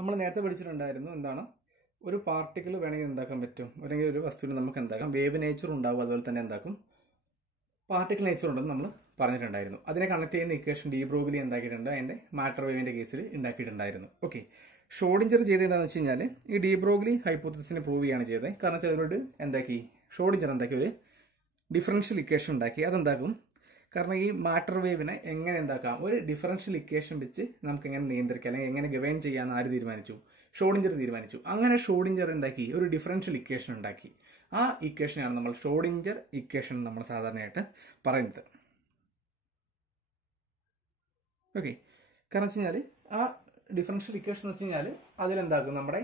നമ്മൾ നേരത്തെ പഠിച്ചിട്ടുണ്ടായിരുന്നു എന്താണ് ഒരു പാർട്ടിക്കിൾ വേണമെങ്കിൽ എന്താക്കാൻ പറ്റും, അല്ലെങ്കിൽ ഒരു വസ്തുവിന് നമുക്ക് എന്താക്കാം, വേവ് നേച്ചർ ഉണ്ടാവും, അതുപോലെ തന്നെ എന്താക്കും പാർട്ടിക്കിൾ നേച്ചർ ഉണ്ടെന്ന് നമ്മൾ പറഞ്ഞിട്ടുണ്ടായിരുന്നു. അതിനെ കണക്ട് ചെയ്യുന്ന ഇക്വേഷൻ ഡി ബ്രോഗ്ലി എന്താക്കിയിട്ടുണ്ട്, അതിൻ്റെ മാറ്റർ വേവിൻ്റെ കേസിൽ ഉണ്ടാക്കിയിട്ടുണ്ടായിരുന്നു. ഓക്കെ, ഷ്രോഡിഞ്ചർ ചെയ്ത് എന്താണെന്ന് വെച്ച് കഴിഞ്ഞാൽ ഈ ഡി ബ്രോഗ്ലി ഹൈപ്പോത്തസിസിനെ പ്രൂവ് ചെയ്യാണ് ചെയ്തത്. കാരണം ചിലരോട് എന്താക്കി ഷ്രോഡിഞ്ചർ എന്താക്കി ഒരു ഡിഫറൻഷ്യൽ ഇക്വേഷൻ ഉണ്ടാക്കി. അതെന്താക്കും, കാരണം ഈ മാറ്റർ വേവിനെ എങ്ങനെ എന്താക്കാം, ഒരു ഡിഫറൻഷ്യൽ ഇക്വേഷൻ വെച്ച് നമുക്ക് എങ്ങനെ നിയന്ത്രിക്കാം അല്ലെങ്കിൽ എങ്ങനെ ഗവേൺ ചെയ്യാമെന്ന് ആര് തീരുമാനിച്ചു? ഷ്രോഡിഞ്ചർ തീരുമാനിച്ചു. അങ്ങനെ ഷ്രോഡിഞ്ചർ എന്താക്കി ഒരു ഡിഫറൻഷ്യൽ ഇക്വേഷൻ ഉണ്ടാക്കി. ആ ഇക്വേഷനാണ് നമ്മൾ ഷ്രോഡിഞ്ചർ ഇക്വേഷൻ നമ്മൾ സാധാരണയായിട്ട് പറയുന്നത്. ഓക്കെ, കാരണം വെച്ച് കഴിഞ്ഞാൽ ആ ഡിഫറൻഷ്യൽ ഇക്വേഷൻ എന്ന് വെച്ച് കഴിഞ്ഞാൽ അതിലെന്താക്കും, നമ്മുടെ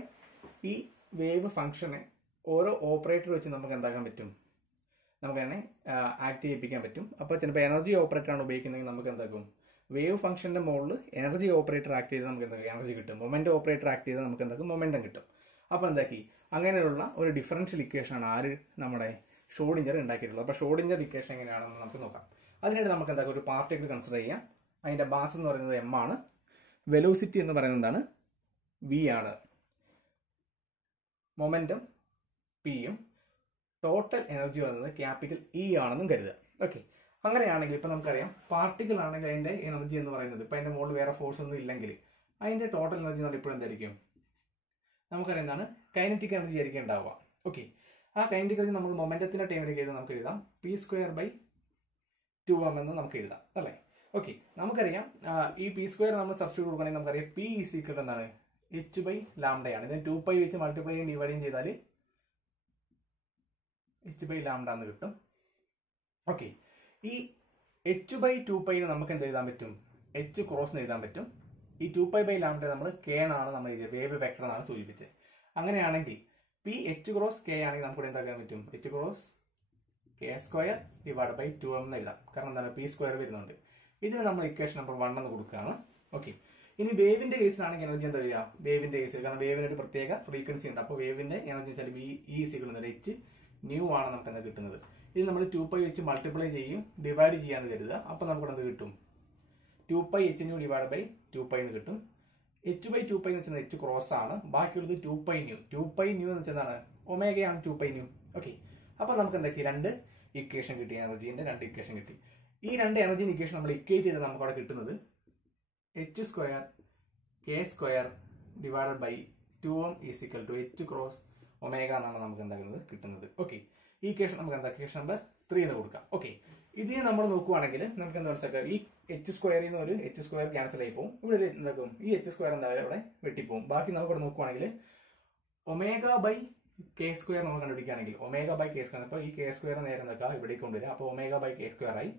ഈ വേവ് ഫംഗ്ഷനെ ഓരോ ഓപ്പറേറ്റർ വെച്ച് നമുക്ക് എന്താക്കാൻ പറ്റും, നമുക്ക് തന്നെ ആക്ട് ചെയ്യിപ്പിക്കാൻ പറ്റും. അപ്പോൾ ചിലപ്പോൾ എനർജി ഓപ്പറേറ്റർ ആണ് ഉപയോഗിക്കുന്നതെങ്കിൽ നമുക്ക് എന്താക്കും, വേവ് ഫംഗ്ഷന്റെ മുകളിൽ എനർജി ഓപ്പറേറ്റർ ആക്ട് ചെയ്താൽ നമുക്ക് എന്താക്കും എനർജി കിട്ടും. മൊമെന്റ് ഓപ്പറേറ്റർ ആക്ട് ചെയ്താൽ നമുക്ക് എന്താക്കും മൊമെന്റം കിട്ടും. അപ്പോൾ എന്താക്കി അങ്ങനെയുള്ള ഒരു ഡിഫറൻഷ്യൽ ഇക്വേഷൻ ആണ് ആര് നമ്മുടെ ഷ്രോഡിഞ്ചർ ഉണ്ടാക്കിയിട്ടുള്ളത്. അപ്പോൾ ഷ്രോഡിഞ്ചർ ഇക്വേഷൻ എങ്ങനെയാണെന്ന് നമുക്ക് നോക്കാം. അതിനായിട്ട് നമുക്ക് എന്താക്കും ഒരു പാർട്ടിക്കിൾ കൺസിഡർ ചെയ്യാം. അതിന്റെ മാസ് എന്ന് പറയുന്നത് എം ആണ്, വെലോസിറ്റി എന്ന് പറയുന്നത് എന്താണ് വി ആണ്, മൊമെന്റം പിയും, ടോട്ടൽ എനർജി വന്നത് ക്യാപിറ്റൽ ഇ ആണെന്നും കരുതുക. ഓക്കെ, അങ്ങനെയാണെങ്കിൽ ഇപ്പൊ നമുക്കറിയാം പാർട്ടിക്കിൾ ആണെങ്കിൽ അതിന്റെ എനർജി എന്ന് പറയുന്നത് ഇപ്പൊ അതിന്റെ മുകളിൽ വേറെ ഫോഴ്സ് ഒന്നും ഇല്ലെങ്കിൽ അതിന്റെ ടോട്ടൽ എനർജി എന്ന് പറഞ്ഞാൽ ഇപ്പോഴും എന്തായിരിക്കും, നമുക്കറിയാം എന്താണ് കൈനറ്റിക് എനർജി ആയിരിക്കും ഉണ്ടാവുക. ഓക്കെ, ആ കൈനറ്റിക് എനർജി നമുക്ക് മൊമെന്റത്തിന്റെ ടൈമിലേക്ക് എഴുതാം. നമുക്ക് എഴുതാം p²/2m എന്ന് നമുക്ക് എഴുതാം അല്ലേ. ഓക്കെ, നമുക്കറിയാം ഈ p² നമ്മൾ സബ്സ്റ്റിറ്റ്യൂട്ട് കൊടുക്കണമെങ്കിൽ നമുക്കറിയാം p = എന്താണ് h/λ ആണ്. ഇതിന് 2π വെച്ച് മൾട്ടിപ്ലൈ ചെയ്യും ഡിവൈഡ് ചെയ്യും ചെയ്താൽ h/λ എന്ന് കിട്ടും. ഓക്കെ, ഈ h/2π നമുക്ക് എന്ത് എഴുതാൻ പറ്റും, h ക്രോസ് എഴുതാൻ പറ്റും. ഈ 2π/λ നമ്മൾ k എന്നാണ് നമ്മൾ എഴുതിയത്, വേവ് വെക്ടർ എന്നാണ് സൂചിപ്പിച്ചത്. അങ്ങനെയാണെങ്കിൽ p h ക്രോസ് k ആണെങ്കിൽ നമുക്ക് എന്താക്കാൻ പറ്റും, h ക്രോസ് k² / 2m എന്ന് എഴുതാം. കാരണം എന്താണ് p² വരുന്നുണ്ട്. ഇതിന് നമ്മൾ ഇക്വേഷൻ നമ്പർ 1 എന്ന് കൊടുക്കുകയാണ്. ഓക്കെ, ഇനി വേവിന്റെ കേസിലാണെങ്കിൽ എനർജി എന്താ വരിക, വേവിന്റെ കേസിൽ കാരണം വേവിന് ഒരു പ്രത്യേക ഫ്രീക്വൻസി ഉണ്ട്. അപ്പോൾ വേവിന്റെ എനർജി വെച്ചാൽ v h ന്യൂ ആണ് നമുക്ക് എന്താ കിട്ടുന്നത്. ഇത് നമ്മൾ 2π വെച്ച് മൾട്ടിപ്ലൈ ചെയ്യും ഡിവൈഡ് ചെയ്യാന്ന് കരുതുക. അപ്പൊ നമുക്ക് എന്ത് കിട്ടും, 2π h ന്യൂ / 2π എന്ന് കിട്ടും. h/2π എന്ന് വെച്ചാൽ h ക്രോസ് ആണ്, ബാക്കിയുള്ളത് 2π ന്യൂ. 2π ന്യൂ എന്ന് വെച്ചാൽ ഒമേഗയാണ് 2π ന്യൂ. ഓക്കെ, അപ്പൊ നമുക്ക് എന്തൊക്കെ രണ്ട് ഇക്വേഷൻ കിട്ടി, എനർജീന്റെ രണ്ട് ഇക്വേഷൻ കിട്ടി. ഈ രണ്ട് എനർജി ഇക്വേഷൻ നമ്മൾ ഇക്വേറ്റ് ചെയ്ത് നമുക്ക് അവിടെ കിട്ടുന്നത് h² k² / 2m h cross omega എന്നാണ് നമുക്ക് എന്താകുന്നത് കിട്ടുന്നത്. ഓക്കെ, ഈ ഇക്വേഷൻ നമുക്ക് എന്താ ഇക്വേഷൻ നമ്പർ 3 എന്ന് കൊടുക്കാം. ഓക്കെ, ഇതിനെ നമ്മൾ നോക്കുവാണെങ്കിൽ നമുക്ക് എന്താ മനസ്സിലാക്കാം, ഈ h² നിന്ന് ഒരു h² ക്യാൻസൽ ആയി പോകും. ഇവിടെ എന്താക്കും ഈ h² എന്താ ഇവിടെ വെട്ടിപ്പോകും. ബാക്കി നമുക്ക് ഇവിടെ നോക്കുവാണെങ്കിൽ ω/k² നമ്മൾ കണ്ടുപിടിക്കുകയാണെങ്കിൽ ω/k², അപ്പോൾ ഈ k² നേരെ എന്താക്കുക ഇവിടേക്ക് കൊണ്ടുവരിക. അപ്പോൾ ω/k² ആയി,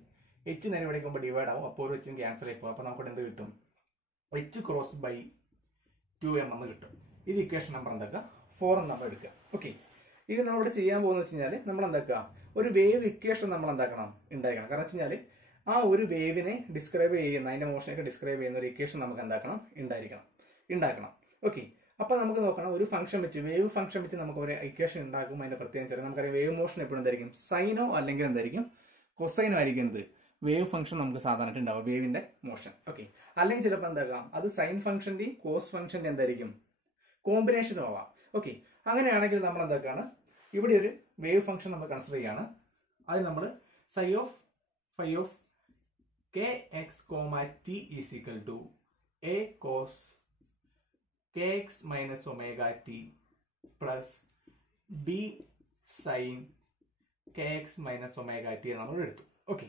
h നേരെ ഇവിടേക്ക് പോകുമ്പോൾ ഡിവൈഡ് ആവും. അപ്പോൾ ഒരു h ക്യാൻസൽ ആയി പോകും. അപ്പോൾ നമുക്ക് എന്ത് കിട്ടും, h ക്രോസ് / 2m എന്ന് കിട്ടും. ഇത് ഇക്വേഷൻ നമ്പർ എന്താക്കുക 4 നമ്മൾ എടുക്കുക. ഓക്കെ, ഇത് നമ്മളിവിടെ ചെയ്യാൻ പോകുന്നത് വെച്ച് കഴിഞ്ഞാൽ നമ്മൾ എന്താക്കുക ഒരു വേവ് ഇക്വേഷൻ നമ്മൾ എന്താക്കണം ഉണ്ടാക്കണം. കാരണം വെച്ച് കഴിഞ്ഞാൽ ആ ഒരു വേവിനെ ഡിസ്ക്രൈബ് ചെയ്യുന്ന അതിന്റെ മോഷനൊക്കെ ഡിസ്ക്രൈബ് ചെയ്യുന്ന ഒരു ഇക്വേഷൻ നമുക്ക് എന്താക്കണം ഉണ്ടാക്കണം. ഓക്കെ, അപ്പൊ നമുക്ക് നോക്കണം ഒരു ഫംഗ്ഷൻ വെച്ച് വേവ് ഫംഗ്ഷൻ വെച്ച് നമുക്ക് ഒരു ഇക്വേഷൻ ഉണ്ടാക്കും. അതിന്റെ പ്രത്യേകം നമുക്കറിയാം വേവ് മോഷൻ എപ്പോഴും എന്തായിരിക്കും സൈനോ അല്ലെങ്കിൽ എന്തായിരിക്കും കൊസൈനോ ആയിരിക്കും എന്ത് വേവ് ഫംഗ്ഷൻ നമുക്ക് സാധാരണ ഉണ്ടാവും വേവിന്റെ മോഷൻ. ഓക്കെ, അല്ലെങ്കിൽ ചിലപ്പോൾ എന്താക്കാം അത് സൈൻ ഫംഗ്ഷന്റെയും കോസ് ഫംഗ്ഷന്റെ എന്തായിരിക്കും കോമ്പിനേഷനും ആവാം. ഓക്കെ, അങ്ങനെയാണെങ്കിൽ നമ്മൾ എന്താക്കാണ് ഇവിടെ ഒരു വേവ് ഫംഗ്ഷൻ നമ്മൾ കൺസിഡർ ചെയ്യാണ്. അത് നമ്മൾ psi of phi of kx, t = a cos kx minus omega t plus b sin kx minus omega t നമ്മൾ എടുത്തു. ഓക്കെ,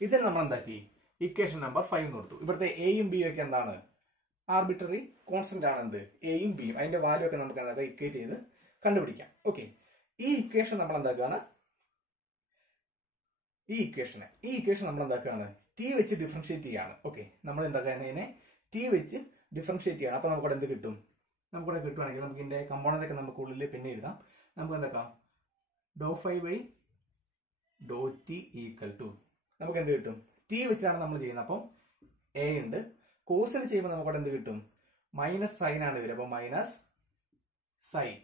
ഇതിൽ നമ്മൾ എന്താക്കി ഇക്വേഷൻ നമ്പർ 5 എന്ന് കൊടുത്തു. ഇവിടുത്തെ എയും ബിയും ഒക്കെ എന്താണ് ആർബിട്രറി കോൺസ്റ്റന്റ് ആണ്. എന്ത് എയും ബിയും അതിന്റെ വാല്യൂ ഒക്കെ നമുക്ക് എന്താ ഇക്വേറ്റ് ചെയ്ത് കണ്ടുപിടിക്കാം. ഓക്കെ, ഈ ഇക്വേഷൻ നമ്മൾ എന്താക്കുകയാണ് ഈ ഇക്വേഷൻ നമ്മൾ എന്താക്കുകയാണ് ടി വെച്ച് ഡിഫറൻഷിയേറ്റ് ചെയ്യാണ്. ഓക്കെ, നമ്മൾ എന്താക്കുന്നതിനെ ടി വെച്ച് ഡിഫറൻഷിയേറ്റ് ചെയ്യണം. അപ്പൊ നമുക്കിവിടെ എന്ത് കിട്ടും, നമുക്കിവിടെ കിട്ടുവാണെങ്കിൽ നമുക്ക് ഇതിന്റെ കമ്പോണന്റ് ഒക്കെ നമുക്ക് ഉള്ളിൽ പിന്നെ എഴുതാം. നമുക്ക് എന്താക്കാം ∂ϕ/∂t = നമുക്ക് എന്ത് കിട്ടും, ടി വെച്ചാണ് നമ്മൾ ചെയ്യുന്നത്. അപ്പം എ ഉണ്ട്, കോസിന് ചെയ്യുമ്പോൾ നമുക്കവിടെ എന്ത് കിട്ടും മൈനസ് സൈൻ ആണ് വരിക. അപ്പൊ minus sign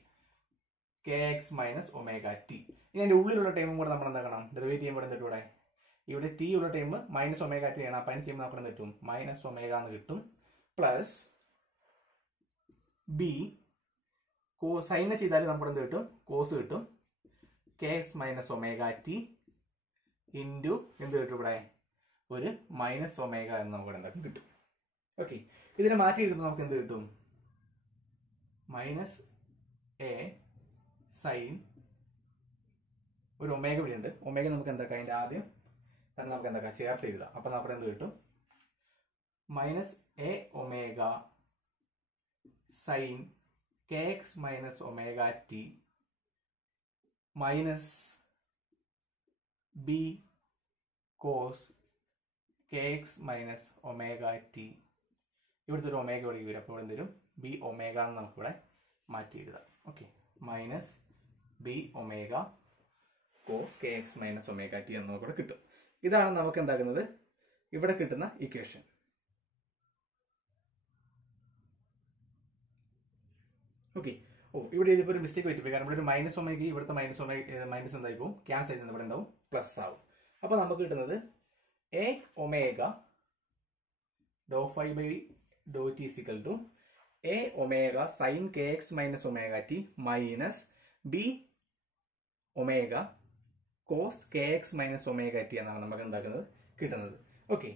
kx minus omega t. ഇനി അതിന്റെ ഉള്ളിലുള്ള ടൈമും കൂടെ നമ്മൾ എന്താക്കണം ഡെറിവേറ്റ് ചെയ്യുമ്പോൾ എന്തിട്ട് ഇവിടെ ടി ഉള്ള ടൈം മൈനസ് ഒമേഗ ടി ആണ്. അപ്പം അതിന് ചെയ്യുമ്പോൾ നമുക്ക് എന്ത് കിട്ടും മൈനസ് ഒമേഗ എന്ന് കിട്ടും. പ്ലസ് ബി സൈനെ ചെയ്താൽ നമുക്ക് എന്ത് കിട്ടും? കോസ് കിട്ടും. K X minus omega T into എന്ത് കിട്ടും? ഇവിടെ ഒരു മൈനസ് ഒമേഗ എന്ന് നമുക്ക് എന്താ കിട്ടും. ഓക്കെ, ഇതിനെ മാറ്റി എഴുതുമ്പോൾ നമുക്ക് എന്ത് കിട്ടും? മൈനസ് എ സൈൻ ഒരു ഒമേഗ ഇവിടെ ഉണ്ട്. ഒമേഗ നമുക്ക് എന്താക്കാം? അതിന്റെ ആദ്യം തന്നെ നമുക്ക് എന്താക്കാം? ചേർത്ത് എഴുതാം. അപ്പൊ നമുക്ക് എന്ത് കിട്ടും? Minus A omega sine K X minus omega T minus B cos K X minus omega T. ഇവിടുത്തെ ഒരു ഒമേഗ ഇവിടെ വരും. അപ്പോൾ എന്ത് വരും? ബി ഒമേഗ എന്ന് നമുക്കിവിടെ മാറ്റി എഴുതാം. Okay, minus B omega cos K X minus omega T എന്ന് നമുക്കിവിടെ കിട്ടും. ഇതാണ് നമുക്ക് എന്താക്കുന്നത്? ഇവിടെ കിട്ടുന്ന ഇക്വേഷൻ. ഓക്കെ, ഇവിടെ ഇതിപ്പോൾ ഒരു മിസ്റ്റേക്ക് പറ്റിപ്പോയി. കാരണം ഇവിടെ ഒരു മൈനസ് ഒമേഗ, ഇവിടുത്തെ മൈനസ് എന്തായി പോകും? ക്യാൻസൽ ചെയ്യുന്നത് ഇവിടെ എന്താവും? പ്ലസ് ആവും. അപ്പൊ നമുക്ക് കിട്ടുന്നത് A omega do phi by do T is equal to A omega sine K X minus omega T minus B omega cos K X minus omega T എന്നാണ് നമുക്ക് എന്താക്കുന്നത്? കിട്ടുന്നത്. ഓക്കെ,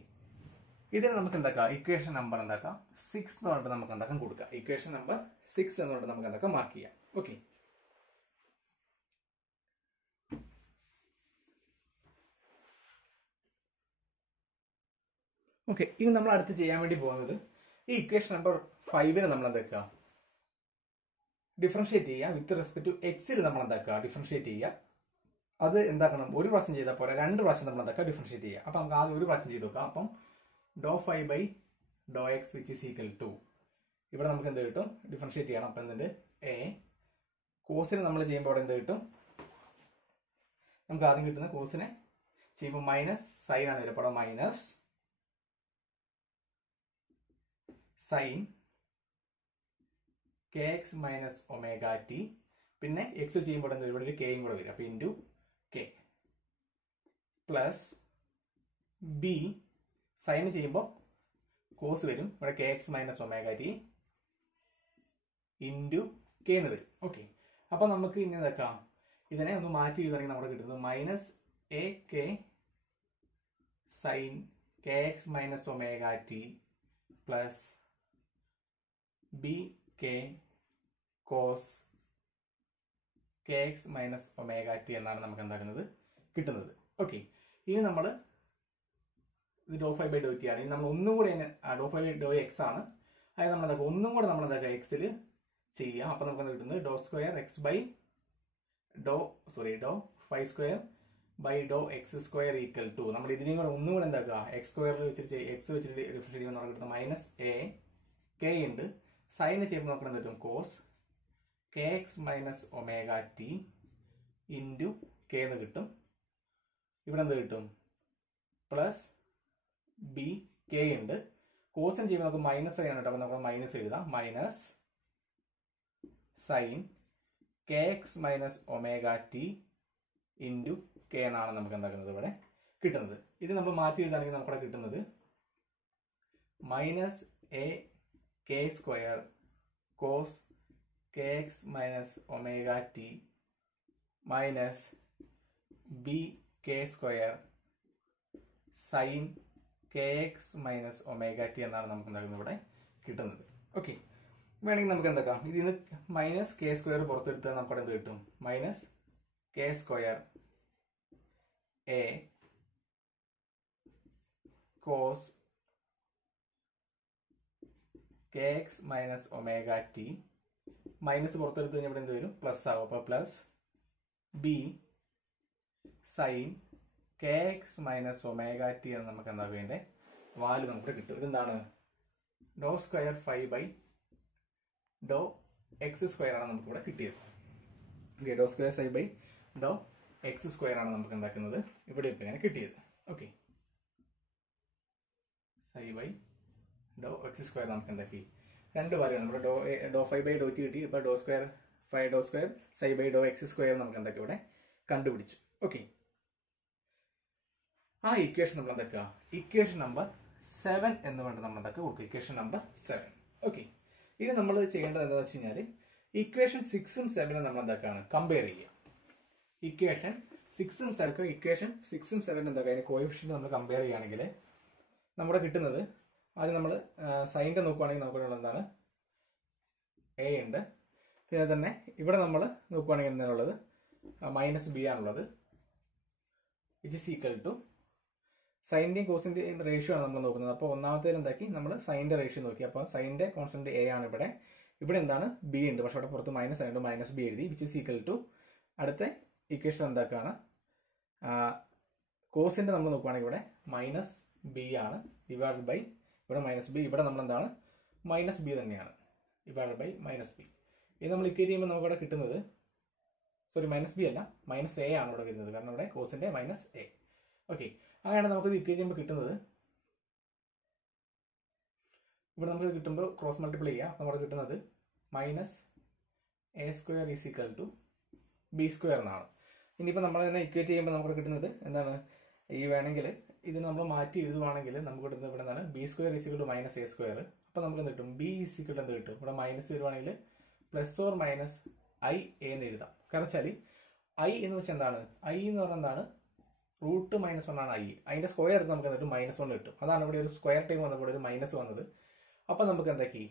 ഇതിന് നമുക്ക് എന്താക്കാം? Equation number എന്താക്കാം? 6 എന്ന് പറഞ്ഞിട്ട് നമുക്ക് എന്താക്കാം? കൊടുക്കാം. ഇക്വേഷൻ നമ്പർ 6 എന്ന് പറഞ്ഞിട്ട് നമുക്ക് എന്താക്കാം? മാർക്ക് ചെയ്യാം. ഓക്കെ, ഓക്കെ, ഇനി നമ്മൾ അടുത്ത് ചെയ്യാൻ വേണ്ടി പോകുന്നത് ഈ ഇക്വേഷൻ നമ്പർ 5 നമ്മൾ എന്താക്കുക? ഡിഫറൻഷിയേറ്റ് ചെയ്യുക. വിത്ത് റെസ്പെക്ട് ടു എക്സിൽ നമ്മൾ എന്താക്കുക? ഡിഫറൻഷിയേറ്റ് ചെയ്യുക. അത് എന്താക്കണം? ഒരു പ്രാവശ്യം ചെയ്താൽ പോലെ 2 പ്രാവശ്യം നമ്മൾ എന്താക്കുക? ഡിഫറൻഷിയേറ്റ് ചെയ്യുക. അപ്പൊ നമുക്ക് ആദ്യം ഒരു പ്രാവശ്യം ചെയ്ത് നോക്കാം. അപ്പം do phi by do x which is equal to ഇവിടെ നമുക്ക് എന്ത് കിട്ടും? ഡിഫറൻഷിയേറ്റ് ചെയ്യണം. അപ്പം എന്തുണ്ട്? എ കോസിന് നമ്മൾ ചെയ്യുമ്പോൾ അവിടെ എന്ത് കിട്ടും? നമുക്ക് ആദ്യം കിട്ടുന്ന കോസിനെ ചെയ്യുമ്പോൾ മൈനസ് സൈൻ ആണ് വരും. അപ്പോൾ minus sine K X minus omega T, പിന്നെ എക്സ് ചെയ്യുമ്പോൾ എന്താ? ഇവിടെ ഒരു കെയും കൂടെ വരും. അപ്പൊ into K plus B sine ചെയ്യുമ്പോൾ കോസ് വരും. ഇവിടെ K X minus omega T into K എന്ന് വരും. ഓക്കെ, അപ്പൊ നമുക്ക് ഇനി എന്താക്കാം? ഇതിനെ ഒന്ന് മാറ്റി എഴുതുകയാണെങ്കിൽ നമ്മുടെ കിട്ടുന്നത് minus A K sine K X minus omega T plus B K cos K X minus omega T എന്നാണ് നമുക്ക് എന്താക്കുന്നത്? കിട്ടുന്നത്. ഓക്കെ, ഇനി നമ്മൾ ഇത് do phi by do T ആണ്. ഇനി നമ്മൾ ഒന്നും കൂടെ do phi by do X ആണ്. അതായത് നമ്മൾ എന്താക്കുക? ഒന്നും കൂടെ നമ്മൾ എന്താക്കുക? എക്സിൽ ചെയ്യാം. അപ്പൊ നമുക്ക് എന്താ കിട്ടുന്നത്? Do square x by do five square by do x square equal to നമ്മൾ ഇതിനെയും കൂടെ ഒന്നും കൂടെ എന്താക്കുക? എക്സ് സ്ക്വയറിൽ വെച്ചിട്ട് എക്സ് വെച്ചിട്ട് ഡിഫറൻഷിയേറ്റ് ചെയ്യുമ്പോൾ നമുക്ക് കിട്ടുന്നത് മൈനസ് എ കെ ഉണ്ട്. സൈന് ചെയ്യുമ്പോൾ നമുക്ക് എന്ത് കിട്ടും? Cos K X minus omega T into K എന്ന് കിട്ടും. ഇവിടെ എന്ത് കിട്ടും? പ്ലസ് ബി കെ ഉണ്ട്. കോസിന് ചെയ്യുമ്പോൾ നമുക്ക് മൈനസ് സൈൻ ഉണ്ട്. അപ്പൊ നമുക്ക് മൈനസ് എഴുതാം. Minus sine K X minus omega T into K എന്നാണ് നമുക്ക് എന്താക്കുന്നത്? ഇവിടെ കിട്ടുന്നത്. ഇത് നമ്മൾ മാറ്റി എഴുതാണെങ്കിൽ നമുക്കിവിടെ കിട്ടുന്നത് minus A K square cos K X minus omega T minus B K square sine K X minus omega T എന്നാണ് നമുക്ക് എന്താക്കുന്നത്? ഇവിടെ കിട്ടുന്നത്. ഓക്കെ, വേണമെങ്കിൽ നമുക്ക് എന്താക്കാം? ഇതിന് മൈനസ് കെ സ്ക്വയർ പുറത്തെടുത്താൽ നമുക്ക് എന്ത് കിട്ടും? Minus k square a cos K X minus omega T minus പുറത്തെടുത്ത് കഴിഞ്ഞാൽ ഇവിടെ എന്ത് വരും? പ്ലസ് ആവും. അപ്പൊ plus B sine K X minus omega T എന്ന് നമുക്ക് എന്താ വേണ്ടേ? വാല്യൂ നമുക്ക് കിട്ടും. ഇതെന്താണ്? Do square five by do x square ആണ് നമുക്ക് ഇവിടെ കിട്ടിയത്. Okay, do square five by do x square ആണ് നമുക്ക് എന്താക്കുന്നത്? ഇവിടെ ഇപ്പൊ ഇങ്ങനെ കിട്ടിയത്. Okay, psi by do x square നമുക്ക് എന്താക്കി? 2 വാല്യൂ നമ്മുടെ do five by do t കിട്ടി. ഇപ്പൊ do square psi by do x square നമുക്ക് എന്താക്കി? ഇവിടെ കണ്ടുപിടിച്ചു. ഓക്കെ, ആ ഇക്വേഷൻ നമ്മൾ എന്താക്കുക? ഇക്വേഷൻ നമ്പർ 7 എന്ന് വേണ്ട നമ്മൾ എന്താക്കുക? കൊടുക്കുക. Equation number 7. ഓക്കെ, ഇനി നമ്മൾ ചെയ്യേണ്ടത് എന്താണെന്ന് വെച്ച് കഴിഞ്ഞാൽ ഇക്വേഷൻ 6ഉം 7ഉം നമ്മൾ എന്താക്കാണ് കമ്പയർ ചെയ്യുക. ഇക്വേഷൻ 6ഉം 7ഉം എന്താക്കുക അതിന്റെ കോഎഫിഷ്യന്റ് നമ്മൾ കമ്പയർ ചെയ്യുകയാണെങ്കിൽ നമ്മുടെ കിട്ടുന്നത് ആദ്യം നമ്മൾ സൈൻ്റെ നോക്കുവാണെങ്കിൽ നമുക്കുള്ള എന്താണ് എ ഉണ്ട്. പിന്നെ തന്നെ ഇവിടെ നമ്മൾ നോക്കുവാണെങ്കിൽ എന്താണുള്ളത് -b ആണുള്ളത്, വിച്ച് ഇസ് ഈക്വൽ ടു സൈൻ്റെയും കോസിൻ്റെയും റേഷ്യോ ആണ് നമ്മൾ നോക്കുന്നത്. അപ്പോൾ ഒന്നാമത്തേൽ എന്താക്കി നമ്മൾ സൈൻ്റെ റേഷ്യോ നോക്കി. അപ്പോൾ സൈൻ്റെ കോൺസ്റ്റന്റ് എ ആണ് ഇവിടെ. ഇവിടെ എന്താണ് ബി ഉണ്ട്, പക്ഷെ അവിടെ പുറത്ത് മൈനസ് ആയതുകൊണ്ട് -b എഴുതി, വിച്ച് ഇസ് ഈക്വൽ ടു അടുത്ത ഇക്വേഷൻ എന്താക്കാണ് കോസിൻ്റെ നമ്മൾ നോക്കുവാണെങ്കിൽ ഇവിടെ -b ആണ് ഡിവൈഡ് ബൈ ഇവിടെ -b, ഇവിടെ നമ്മൾ എന്താണ് -b തന്നെയാണ് ഡിവൈഡ് ബൈ -b. ഇത് നമ്മൾ ഇക്വേറ്റ് ചെയ്യുമ്പോൾ നമുക്കിവിടെ കിട്ടുന്നത് -b അല്ല -a ആണ് ഇവിടെ വരുന്നത്, കാരണം ഇവിടെ കോസിന്റെ -a. ഓക്കെ, അങ്ങനെയാണ് നമുക്കിത് ഇക്വേറ്റ് ചെയ്യുമ്പോൾ കിട്ടുന്നത്. ഇവിടെ നമുക്ക് കിട്ടുമ്പോൾ ക്രോസ് മൾട്ടിപ്ലൈ ചെയ്യാം. അപ്പോൾ നമ്മുടെ കിട്ടുന്നത് -a² is equal to b² എന്നാണ്. ഇനിയിപ്പോൾ നമ്മൾ തന്നെ ഇക്വേറ്റ് ചെയ്യുമ്പോൾ നമുക്ക് കിട്ടുന്നത് എന്താണ്, ഈ വേണമെങ്കിൽ ഇത് നമ്മൾ മാറ്റി എഴുതുവാണെങ്കിൽ നമുക്ക് കിട്ടുന്നത് ഇവിടെ എന്താണ് b² is equal to -a². അപ്പോൾ നമുക്ക് എന്ത് കിട്ടും, b ഈസ് ഈക്വൽ ടു എന്ത് കിട്ടും, ഇവിടെ മൈനസ് വരുവാണെങ്കിൽ +or -i എന്ന് എഴുതാം. കാരണം വെച്ചാൽ i എന്ന് വെച്ചാൽ എന്താണ്, i എന്ന് പറഞ്ഞാൽ എന്താണ് √-1 ആണ് i. അതിന്റെ സ്ക്വയർ എടുത്ത് നമുക്ക് എന്നിട്ട് -1 കിട്ടും. അതാണ് ഇവിടെ ഒരു സ്ക്വയർ ടൈം വന്നപ്പോൾ ഒരു മൈനസ് വന്നത്. അപ്പൊ നമുക്ക് എന്താക്കി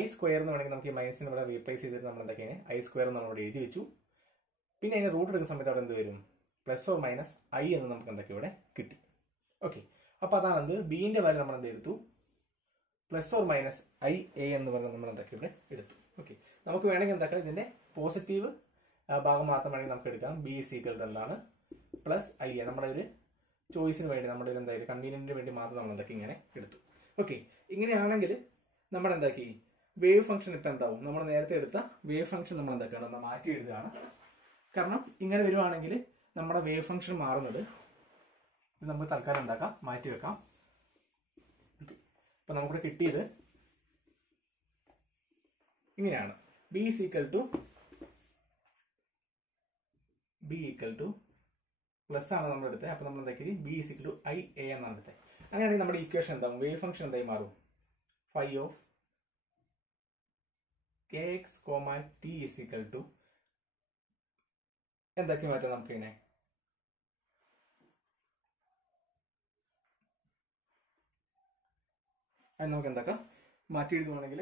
i² എന്ന് വേണമെങ്കിൽ നമുക്ക് ഈ മൈനസിന് ഇവിടെ റീപ്ലേസ് ചെയ്തിട്ട് നമ്മൾ എന്താക്കിയാണ് i² നമ്മൾ ഇവിടെ എഴുതി വെച്ചു. പിന്നെ അതിന്റെ റൂട്ട് എടുക്കുന്ന സമയത്ത് അവിടെ എന്ത് വരും, +or -i എന്ന് നമുക്ക് എന്തൊക്കെ ഇവിടെ കിട്ടി. ഓക്കെ, അപ്പൊ അതാണ് എന്ത് ബിന്റെ വാല്യൂ നമ്മൾ എന്ത് എടുത്തു, +or -ia എന്ന് പറഞ്ഞാൽ നമ്മൾ എന്തൊക്കെ ഇവിടെ എടുത്തു. ഓക്കെ, നമുക്ക് വേണമെങ്കിൽ എന്താക്കാം ഇതിന്റെ പോസിറ്റീവ് ഭാഗം മാത്രം വേണമെങ്കിൽ നമുക്ക് എടുക്കാം. b ഈസ് ഈക്വൽ ടു എന്താണ് +ia, നമ്മുടെ ഒരു ചോയ്സിന് വേണ്ടി നമ്മുടെ ഒരു എന്തായാലും കൺവീനിയന്റിന് വേണ്ടി മാത്രം നമ്മൾ എന്തൊക്കെ ഇങ്ങനെ എടുത്തു. ഓക്കെ, ഇങ്ങനെയാണെങ്കിൽ നമ്മൾ എന്താക്കി വേവ് ഫംഗ്ഷൻ ഇപ്പം എന്താവും, നമ്മൾ നേരത്തെ എടുത്ത വേവ് ഫംഗ്ഷൻ നമ്മൾ എന്തൊക്കെയാണ് നമ്മൾ മാറ്റി എഴുതുകയാണ്. കാരണം ഇങ്ങനെ വരുവാണെങ്കിൽ നമ്മുടെ വേവ് ഫംഗ്ഷൻ മാറുന്നത് നമുക്ക് തൽക്കാലം ഉണ്ടാക്കാം, മാറ്റി വെക്കാം. അപ്പൊ നമുക്കിവിടെ കിട്ടിയത് ഇങ്ങനെയാണ്, b ഈക്വൽ ടു പ്ലസ് ആണ് നമ്മൾ എടുത്തത്. അപ്പൊ നമ്മൾ എന്താക്കിയത് b ഈക്വൽ ടു ia എന്നാണ് എടുത്തത്. അങ്ങനെയാണെങ്കിൽ നമ്മുടെ ഇക്വേഷൻ എന്താവും, വേവ് ഫംഗ്ഷൻ എന്തായി മാറും, phi of kx, t is equal to എന്താക്കി മാറ്റാം നമുക്ക് ഇങ്ങനെ അത് നമുക്ക് എന്താക്കാം മാറ്റി എഴുതുവാണെങ്കിൽ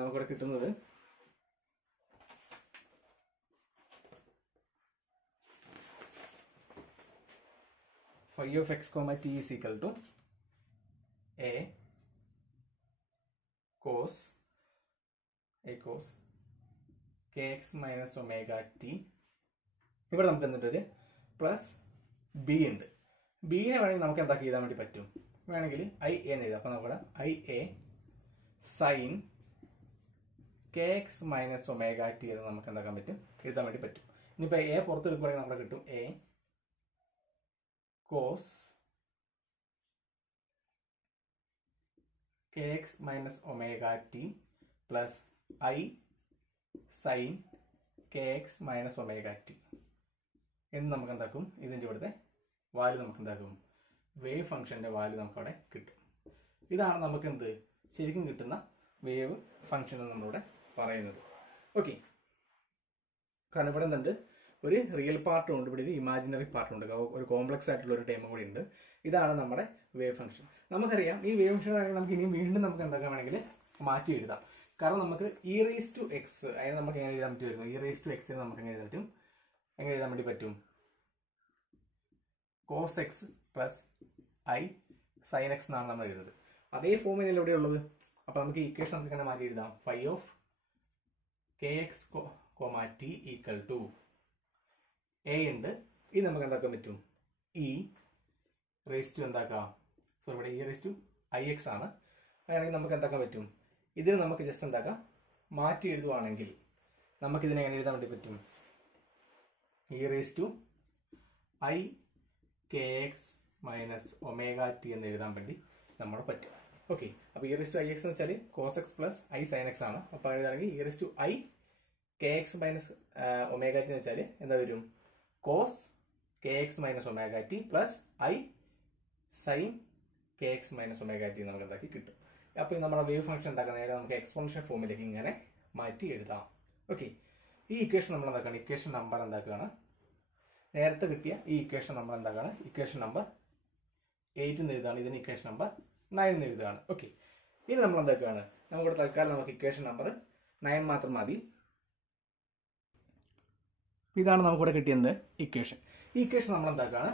നമുക്കിവിടെ കിട്ടുന്നത് phi of x, t is equal to a cos kx minus omega t. ഇവിടെ നമുക്ക് എന്നിട്ടൊരു +b ഉണ്ട്. ബിനെ വേണമെങ്കിൽ നമുക്ക് എന്താക്കി എഴുതാൻ വേണ്ടി പറ്റും, വേണമെങ്കിൽ i a എന്ന് എഴുതാം. അപ്പൊ നമുക്കിവിടെ ia sin kx minus omega t എന്ന് നമുക്ക് എന്താക്കാൻ പറ്റും, എഴുതാൻ വേണ്ടി പറ്റും. ഇനിയിപ്പോ a പുറത്ത് എടുക്കുവാണെങ്കിൽ നമ്മുടെ കിട്ടും a cos kx minus omega t plus i sin kx minus omega t എന്ന് നമുക്ക് എന്താക്കും, ഇതിൻ്റെ ഇവിടുത്തെ വാല്യൂ നമുക്ക് എന്താക്കും, വേവ് ഫംഗ്ഷന്റെ വാല്യൂ നമുക്ക് അവിടെ കിട്ടും. ഇതാണ് നമുക്ക് എന്ത് ശരിക്കും കിട്ടുന്ന വേവ് ഫംഗ്ഷൻ എന്ന് നമ്മളിവിടെ പറയുന്നത്. ഓക്കെ, കാരണം ഇവിടെ എന്തുണ്ട്, ഒരു റിയൽ പാർട്ടും ഉണ്ട്, ഇവിടെ ഒരു ഇമാജിനറി പാർട്ടും ഉണ്ട്, ഒരു കോംപ്ലക്സ് ആയിട്ടുള്ള ഒരു ടൈമും കൂടി ഉണ്ട്. ഇതാണ് നമ്മുടെ വേവ് ഫംഗ്ഷൻ. നമുക്കറിയാം ഈ വേവ് ഫംഗ്ഷൻ നമുക്ക് ഇനിയും വീണ്ടും നമുക്ക് എന്താക്കാൻ വേണമെങ്കിൽ മാറ്റി എഴുതാം. കാരണം നമുക്ക് e⁻x അതിന് നമുക്ക് എങ്ങനെ എഴുതാൻ പറ്റുമായിരുന്നു, e⁻x നമുക്ക് എങ്ങനെ എഴുതാൻ പറ്റും, എങ്ങനെ എഴുതാൻ വേണ്ടി പറ്റും, cos x plus i sin x എന്നാണ് നമ്മൾ എഴുതുന്നത്. അതേ ഫോമിൽ ഇവിടെ ഉള്ളത്. അപ്പൊ നമുക്ക് ഇക്വേഷൻ നമുക്ക് എങ്ങനെ മാറ്റി എഴുതാം, phi of kx, t equal to a ഉണ്ട്, ഇത് നമുക്ക് എന്താക്കാൻ പറ്റും e⁻ എന്താക്കാം, സോ ഇവിടെ e⁻ix ആണ്. അങ്ങനെയാണെങ്കിൽ നമുക്ക് എന്താക്കാൻ പറ്റും, ഇതിന് നമുക്ക് ജസ്റ്റ് എന്താക്കാം മാറ്റി എഴുതുവാണെങ്കിൽ നമുക്ക് ഇതിനെ എങ്ങനെ എഴുതാൻ വേണ്ടി പറ്റും, e⁻ikx minus omega t എന്ന് എഴുതാൻ വേണ്ടി നമ്മൾ പറ്റും. ഓക്കെ, അപ്പൊ e⁻ix എന്ന് വെച്ചാൽ cos x plus i sin x ആണ്. അപ്പൊ എഴുതാണെങ്കിൽ e⁻ikx minus omega t എന്ന് വെച്ചാൽ എന്താ വരും, cos kx minus omega t plus i sin kx minus omega t നമുക്ക് എന്താക്കി കിട്ടും. അപ്പോൾ നമ്മുടെ വേവ് ഫംഗ്ഷൻ എന്താക്കാൻ നേരെ നമുക്ക് എക്സ്പോണൻഷ്യൽ ഫോമിലേക്ക് ഇങ്ങനെ മാറ്റി എഴുതാം. ഓക്കെ, ഈ ഇക്വേഷൻ നമ്മൾ എന്താക്കുകയാണ്, ഇക്വേഷൻ നമ്പർ എന്താക്കുകയാണ്, നേരത്തെ കിട്ടിയ ഈ ഇക്വേഷൻ നമ്പർ എന്താക്കുകയാണ്, ഇക്വേഷൻ നമ്പർ 8 എന്ന് എഴുതുകയാണ്, ഇതിന് ഇക്വേഷൻ നമ്പർ 9 എന്ന് എഴുതുകയാണ്. ഓക്കെ, ഇനി നമ്മൾ എന്താക്കുകയാണ്, നമുക്കിവിടെ തൽക്കാലം നമുക്ക് ഇക്വേഷൻ നമ്പർ 9 മാത്രം മതി. ഇതാണ് നമുക്കിവിടെ കിട്ടിയത് ഇക്വേഷൻ. ഈ ഇക്വേഷൻ നമ്മൾ എന്താക്കുകയാണ്,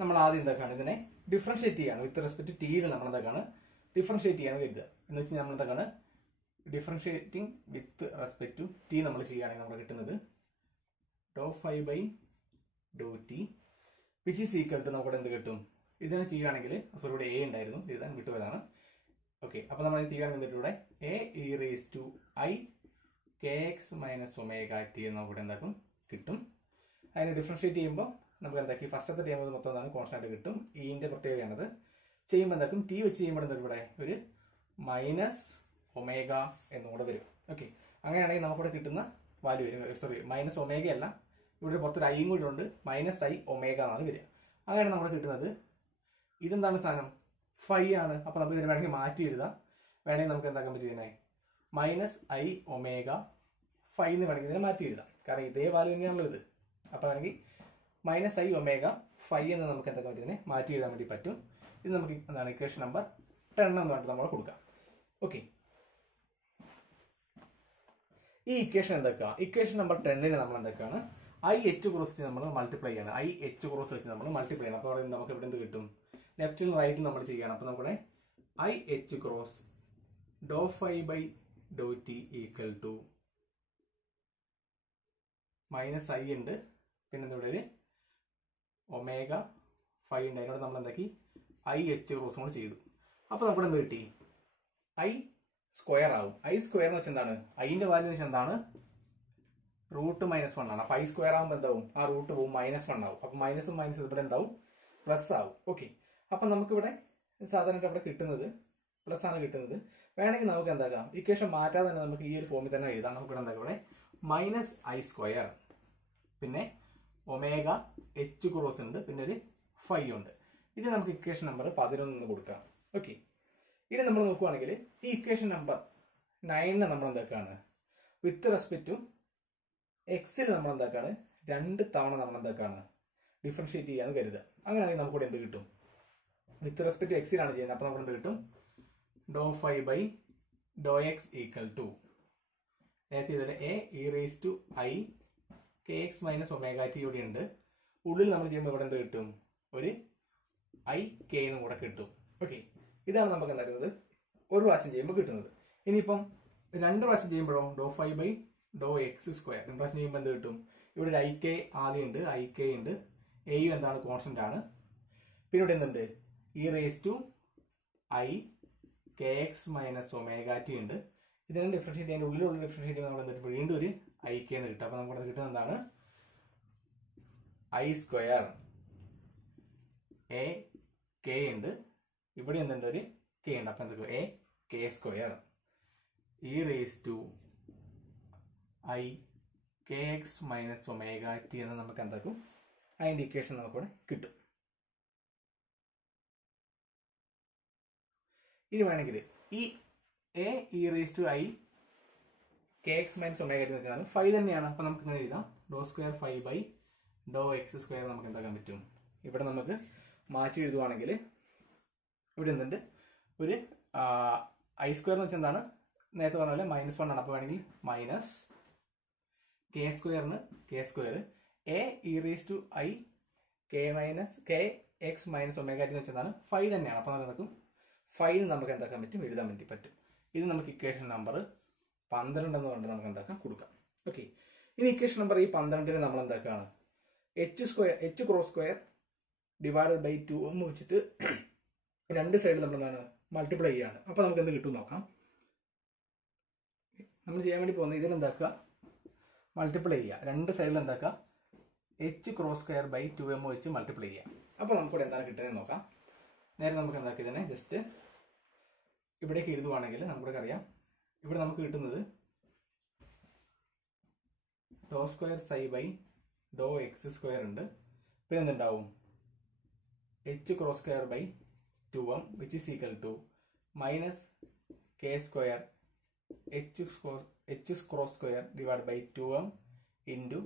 നമ്മൾ ആദ്യം എന്താക്കുകയാണ്, ഇതിനെ ഡിഫറൻഷിയേറ്റ് ചെയ്യാണ് വിത്ത് റെസ്പെക്ട് ടു ടിയിൽ നമ്മൾ എന്താക്കുകയാണ് ഡിഫറൻഷിയേറ്റ് ചെയ്യാൻ കരുതുക. എന്ന് വെച്ചാൽ നമ്മൾ എന്താക്കുകയാണ് differentiating with respect to t നമ്മൾ ചെയ്യുകയാണെങ്കിൽ നമ്മൾ കിട്ടുന്നത് ∂φ/∂t which is equal to നമുക്കിവിടെ എന്ത് കിട്ടും, ഇതിനെ ചെയ്യുകയാണെങ്കിൽ സോറി ഇവിടെ എ ഉണ്ടായിരുന്നു എഴുതാൻ വിട്ടുപോയതാണ്. ഓക്കെ, അപ്പോൾ നമ്മൾ ചെയ്യുകയാണെങ്കിൽ ഇവിടെ ae⁻⁰kx - ωt എന്ന് നമുക്കിവിടെ എന്താക്കും കിട്ടും. അതിന് ഡിഫറൻഷിയേറ്റ് ചെയ്യുമ്പോൾ നമുക്ക് എന്താക്കി ഫസ്റ്റത്തെ ടൈം മൊത്തം എന്താണ് കോൺസ്റ്റന്റ് കിട്ടും. ഈന്റെ പ്രത്യേകതയാണത്. ചെയ്യുമ്പോൾ എന്താക്കും ടി വെച്ച് ചെയ്യുമ്പോൾ ഇവിടെ ഒരു -ω എന്നുകൂടെ വരും. ഓക്കെ, അങ്ങനെയാണെങ്കിൽ നമുക്കിവിടെ കിട്ടുന്ന വാല്യൂ വരും, സോറി -ω അല്ല, ഇവിടെ പുറത്തൊരു ഐയും കൂടി ഉണ്ട്, -i⁻ എന്നാണ് വരിക. അങ്ങനെയാണ് നമ്മുടെ കിട്ടുന്നത്. ഇതെന്താണ് സാധനം, ഫൈ ആണ്. അപ്പോൾ നമുക്ക് ഇതിന് വേണമെങ്കിൽ മാറ്റി എഴുതാം. വേണമെങ്കിൽ നമുക്ക് എന്താക്കാൻ പറ്റുന്നത് -i⁻ ഫൈ എന്ന് വേണമെങ്കിൽ ഇതിനെ മാറ്റി എഴുതാം, കാരണം ഇതേ വാല്യൂ തന്നെയാണല്ലോ ഇത്. അപ്പോൾ വേണമെങ്കിൽ -i⁻ ഫൈ എന്ന് നമുക്ക് എന്താക്കാൻ പറ്റും, ഇതിനെ മാറ്റി എഴുതാൻ വേണ്ടി പറ്റും. ഇത് നമുക്ക് എന്താണ് ഇക്വേഷൻ നമ്പർ 10 എന്ന് പറഞ്ഞിട്ട് നമ്മൾ കൊടുക്കാം. ഓക്കെ, ഈ ഇക്വേഷൻ എന്തൊക്കെയാണ്, ഇക്വേഷൻ നമ്പർ 10 നമ്മൾ എന്തൊക്കെയാണ് IH ക്രോസ് വെച്ച് നമ്മൾ മൾട്ടിപ്ലൈ ചെയ്യണം. IH ക്രോസ് വെച്ച് നമ്മൾ മൾട്ടിപ്ലൈ ചെയ്യണം. അപ്പോൾ നമുക്ക് ഇവിടെ എന്ത് കിട്ടും, ലെഫ്റ്റിലും റൈറ്റിലും നമ്മൾ ചെയ്യണം. അപ്പോൾ നമ്മുടെ IH cross ∂φ/∂t equal to -i ഉണ്ട്, പിന്നെ ഇവിടെ ഒരു ω ഫൈ ഉണ്ട്. അതിനോട് നമ്മൾ എന്താക്കി IH ക്രോസും കൂടെ ചെയ്തു. അപ്പോൾ നമുക്ക് എന്ത് കിട്ടി, I സ്ക്വയർ ആവും. I സ്ക്വയർ എന്ന് വെച്ചാൽ എന്താണ്, ഐന്റെ വാല്യൂ എന്ന് വെച്ചാൽ എന്താണ് √-1 ആണ്. അപ്പൊ I സ്ക്വയർ ആകുമ്പോൾ എന്താവും, ആ റൂട്ട് പോവും, -1 ആവും. അപ്പൊ മൈനസും മൈനസ് ഇവിടെ എന്താവും പ്ലസ് ആവും. ഓക്കെ, അപ്പൊ നമുക്കിവിടെ സാധാരണ ഇവിടെ കിട്ടുന്നത് പ്ലസ് ആണ് കിട്ടുന്നത്. വേണമെങ്കിൽ നമുക്ക് എന്താക്കാം, ഇക്വേഷൻ മാറ്റാതെ തന്നെ നമുക്ക് ഈ ഒരു ഫോമിൽ തന്നെ എഴുതാം. നമുക്കിവിടെ എന്താക്കാം, ഇവിടെ -i², പിന്നെ ω⁻H ക്രോസ് ഉണ്ട്, പിന്നെ ഒരു ഫൈ ഉണ്ട്. ഇത് നമുക്ക് ഇക്വേഷൻ നമ്പർ 11 കൊടുക്കാം. ഓക്കെ, ഇനി നമ്മൾ നോക്കുവാണെങ്കിൽ ഈ ഇക്വേഷൻ നമ്പർ 9 നമ്മൾ എന്താക്കാണ് വിത്ത് റെസ്പെക്ട് ടു എക്സിൽ നമ്മൾ എന്താക്കാണ് 2 തവണ നമ്മൾ എന്താക്കാണ് ഡിഫറൻഷിയേറ്റ് ചെയ്യാന്ന് കരുതുക. അങ്ങനെയാണെങ്കിൽ നമുക്കിവിടെ എന്ത് കിട്ടും, വിത്ത് റെസ്പെക്ട് ടു എക്സിലാണ് ചെയ്യുന്നത്. അപ്പോൾ നമുക്ക് എന്ത് കിട്ടും, ∂φ/∂x ഈക്വൽ ടു നേരത്തെ ഇതിൽ ae⁻⁰kx - ωt ഇവിടെ ഉണ്ട്. ഉള്ളിൽ നമ്മൾ ചെയ്യുമ്പോൾ ഇവിടെ എന്ത് കിട്ടും, ഒരു ik എന്നും കൂടെ കിട്ടും. ഓക്കെ, ഇതാണ് നമുക്ക് എന്താക്കുന്നത് ഒരു പ്രാവശ്യം ചെയ്യുമ്പോൾ കിട്ടുന്നത്. ഇനിയിപ്പം 2 പ്രാവശ്യം ചെയ്യുമ്പോഴോ ∂φ/∂x², 2 പ്രാവശ്യം ചെയ്യുമ്പോൾ എന്ത് കിട്ടും, ഇവിടെ ഒരു ik ആദ്യം ഉണ്ട്, ik ഉണ്ട്, എയും എന്താണ് കോൺസ്റ്റന്റ് ആണ്, പിന്നെ ഇവിടെ എന്തുണ്ട് e⁻⁰kx - ωt ഉണ്ട്. ഇതിനെ ഡിഫറൻഷിയേറ്റ് ചെയ്യാൻ ഉള്ളിലുള്ള ഡിഫറൻഷിയേറ്റ് നമ്മൾ എന്തിട്ട് വീണ്ടും ഒരു ik എന്ന് കിട്ടും. അപ്പൊ നമുക്ക് കിട്ടുന്നത് എന്താണ് I², ak ഉണ്ട്, ഇവിടെ എന്തുണ്ട് ഒരു k ഉണ്ട്. അപ്പൊ എന്തൊക്കെ ak² e⁻⁰kx - ωt എന്ന് നമുക്ക് എന്താക്കും അതിന്റെ ഇക്വേഷൻ നമുക്കിവിടെ കിട്ടും. ഇനി വേണമെങ്കിൽ ഈ ae⁻⁰kx - ωt ഫൈ തന്നെയാണ്. അപ്പൊ നമുക്ക് ഇങ്ങനെ എഴുതാം, ∂2φ/∂x² നമുക്ക് എന്താക്കാൻ പറ്റും, ഇവിടെ നമുക്ക് മാറ്റി എഴുതുവാണെങ്കിൽ ഇവിടെ എന്തുണ്ട് ഒരു I² എന്ന് വെച്ചാൽ എന്താണ് നേരത്തെ പറഞ്ഞ പോലെ -1 ആണ്. അപ്പൊ വേണമെങ്കിൽ -k² k² ae⁻⁰kx - ωt എന്ന് വെച്ചാൽ ഫൈ തന്നെയാണ്. അപ്പൊ നമുക്ക് ഫൈ നമുക്ക് എന്താക്കാൻ പറ്റും, എഴുതാൻ വേണ്ടി പറ്റും. ഇത് നമുക്ക് ഇക്വേഷൻ നമ്പർ 12 എന്ന് പറഞ്ഞിട്ട് നമുക്ക് എന്താക്കാം കൊടുക്കാം. ഓക്കെ, ഇനി ഇക്വേഷൻ നമ്പർ ഈ 12 നമ്മൾ എന്താക്കാണ് H cross square divided by 2 എന്ന് വെച്ചിട്ട് 2 സൈഡിൽ നമ്മൾ എന്താണ് മൾട്ടിപ്ലൈ ചെയ്യാണ്. അപ്പൊ നമുക്ക് എന്ത് കിട്ടും നോക്കാം. നമ്മൾ ചെയ്യാൻ വേണ്ടി പോകുന്നത് ഇതിനെന്താക്കുക മൾട്ടിപ്ലൈ ചെയ്യുക, 2 സൈഡിൽ എന്താക്കുക H cross square by 2m വെച്ച് മൾട്ടിപ്ലൈ ചെയ്യാം. അപ്പൊ നമുക്കിവിടെ എന്താണ് കിട്ടുന്നത് നോക്കാം. നേരെ നമുക്ക് എന്താക്കി ഇതിനെ ജസ്റ്റ് ഇവിടേക്ക് എഴുതുവാണെങ്കിൽ നമുക്കിവിടെ അറിയാം, ഇവിടെ നമുക്ക് കിട്ടുന്നത് ∂2ψ/∂x² ഉണ്ട്, പിന്നെ എന്തുണ്ടാവും H cross square by 2m which is equal to K square H cross square divide by 2m into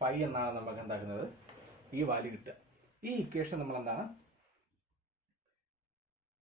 5 എന്നാണ് നമുക്ക് എന്താക്കുന്നത് ഈ വാല്യൂ കിട്ടുക. ഈ ഇക്വേഷൻ നമ്മൾ എന്താണ്